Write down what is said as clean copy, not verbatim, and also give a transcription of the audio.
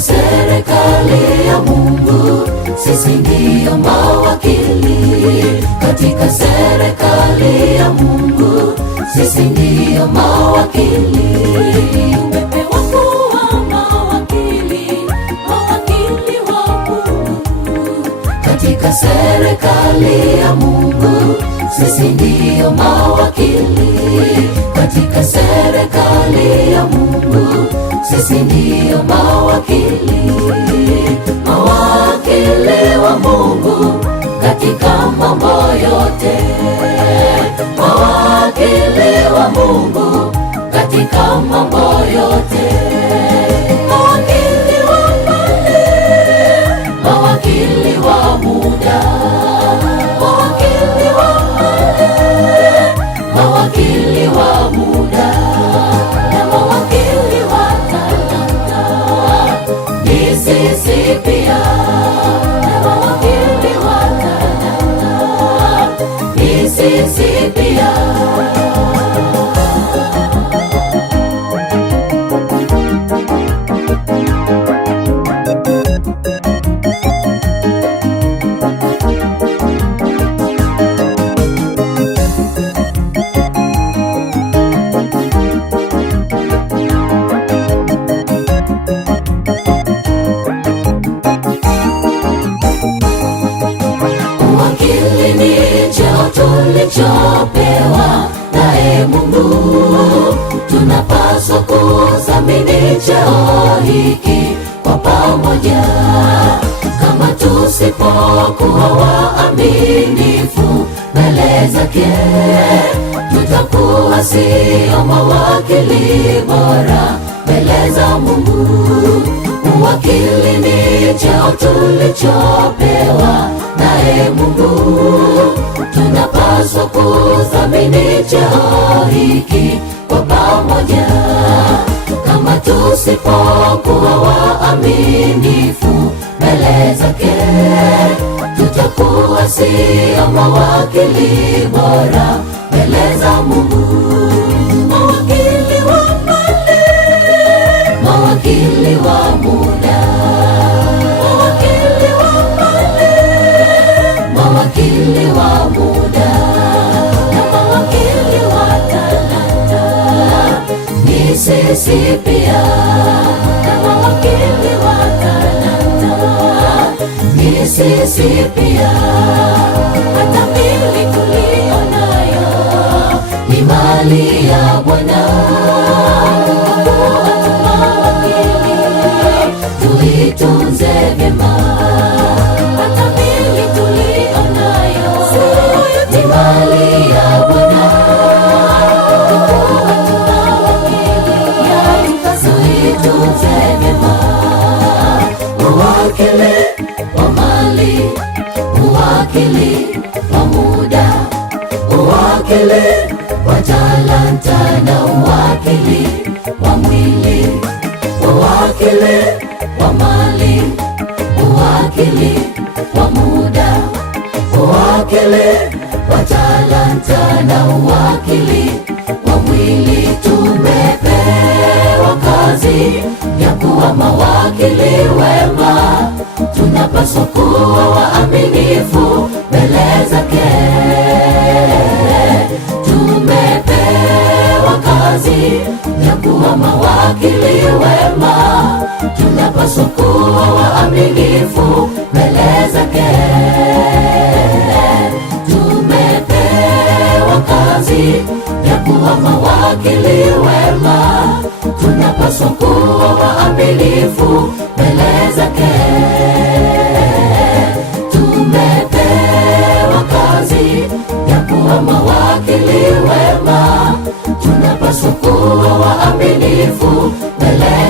Serikali ya Mungu, sisi ndio mawakili. Katika serikali ya Mungu, sisi ndio mawakili. Tumepewa kuwa mawakili, mawakili wa Mungu. Katika serikali ya Mungu, sisi ndio mawakili. Katika serikali ya Mungu, sisi ndio mawakili. Mawakili wa Mungu katika mambo yote. Mawakili wa Mungu katika mambo yote. Mawakili wa mali, mawakili wa muda, mawakili wa mali, mawakili wa muda, na mawakili wa talanta. Ni sisi pia, na mawakili wa talanta. Ni sisi pia. Uwakili ni cheo tulichopewa naye Mungu. Tunapaswa kuthamini cheo hiki kwa pamoja. Kama tusipokuwa waaminifu mbele zake, tutakuwa sio mawakili bora mbele za Mungu. Uwakili ni cheo tulichopewa naye Mungu. Tunapaswa kuthamini cheo hiki kwa pamoja. Kama tusipokuwa waaminifu mbele zake, tutakuwa sio mawakili bora mbele za Mungu. Mawakili wa mali, mawakili wa muda, mawakili wa mali, mawakili wa muda, na mawakili wa talanta. Ni sisi pia, na mawakili wa talanta. Ni sisi pia. Hata mili tulio nayo ni mali ya Bwana. Tuitunze vyema. Hata mili tulio nayo ni mali ya Bwana. Tuitunze vyema. Uwakili wa mali, uwakili wa muda, uwakili wa talanta, na uwakili wa mwili. Uwakili wa mali, uwakili wa muda, uwakili wa talanta, na uwakili wa mwili. Tumepewa kazi ya kuwa mawakili wema. Tunapaswa kuwa waaminifu mbele zake. Tumepewa kazi ya kuwa mawakili wema. Tunapaswa kuwa waaminifu mbele zake. Tumepewa kazi ya kuwa mawakili wema. Tunapaswa kuwa waaminifu mbele zake. Tumepewa kazi ya kuwa mawakili wema. Tunapaswa kuwa waaminifu mbele